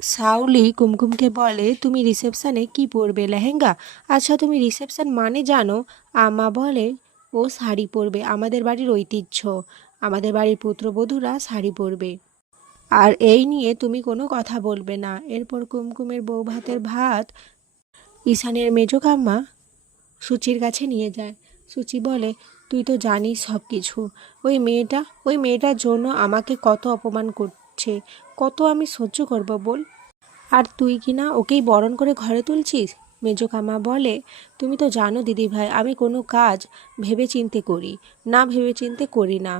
সাউলি কুমকুমকে বলে, তুমি রিসেপশনে কি পরবে? লেহেঙ্গা? আচ্ছা, তুমি রিসেপশন মানে জানো? আমা বলে, ও শাড়ি পরবে, আমাদের বাড়ির ঐতিহ্য, আমাদের বাড়ির পুত্রবধূরা শাড়ি পরবে, আর এই নিয়ে তুমি কোনো কথা বলবে না। এরপর কুমকুমের বউ ভাতের ভাত ঈশানের মেজো কাম্মা সুচির কাছে নিয়ে যায়। সুচি বলে, তুই তো জানিস সব কিছু। ওই মেয়েটার জন্য আমাকে কত অপমান করছে, কত আমি সহ্য করব বল? আর তুই কি না ওকেই বরণ করে ঘরে তুলছিস? মেজো কামা বলে, তুমি তো জানো দিদিভাই, আমি কোনো কাজ ভেবেচিন্তে করি না, ভেবেচিন্তে করি না,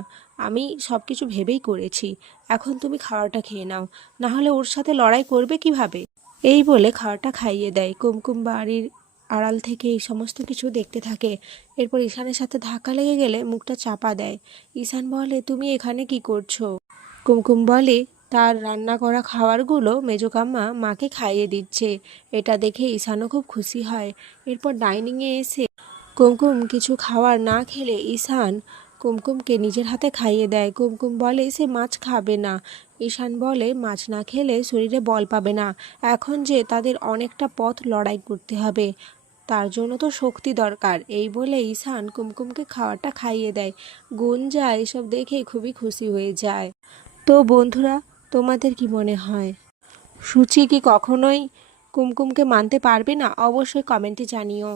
আমি সব কিছু ভেবেই করেছি। এখন তুমি খাওয়াটা খেয়ে নাও, না হলে ওর সাথে লড়াই করবে কিভাবে? এই বলে খাওয়াটা খাইয়ে দেয়। কুমকুম বাড়ির আড়াল থেকে এই সমস্ত কিছু দেখতে থাকে। এরপর ঈশানের সাথে ধাক্কা লেগে গেলে মুখটা চাপা দেয়। ঈশান বলে, তুমি এখানে কি করছো? কুমকুম বলে, তার রান্না করা খাবারগুলো মেজোকাম্মা মাকে খাইয়ে দিচ্ছে। এটা দেখে ঈশানও খুব খুশি হয়। এরপর ডাইনিংয়ে এসে কুমকুম কিছু খাবার না খেলে ঈশান কুমকুমকে নিজের হাতে খাইয়ে দেয়। কুমকুম বলে সে মাছ খাবে না। ঈশান বলে, মাছ না খেলে শরীরে বল পাবে না, এখন যে তাদের অনেকটা পথ লড়াই করতে হবে, তার জন্য তো শক্তি দরকার। এই বলে ঈশান কুমকুমকে খাওয়াটা খাইয়ে দেয়। গুঞ্জা এসব দেখে খুবই খুশি হয়ে যায়। তো বন্ধুরা, তোমাদের কি মনে হয়, সুচি কি কখনোই কুমকুমকে মানতে পারবে না? অবশ্যই কমেন্টে জানিও।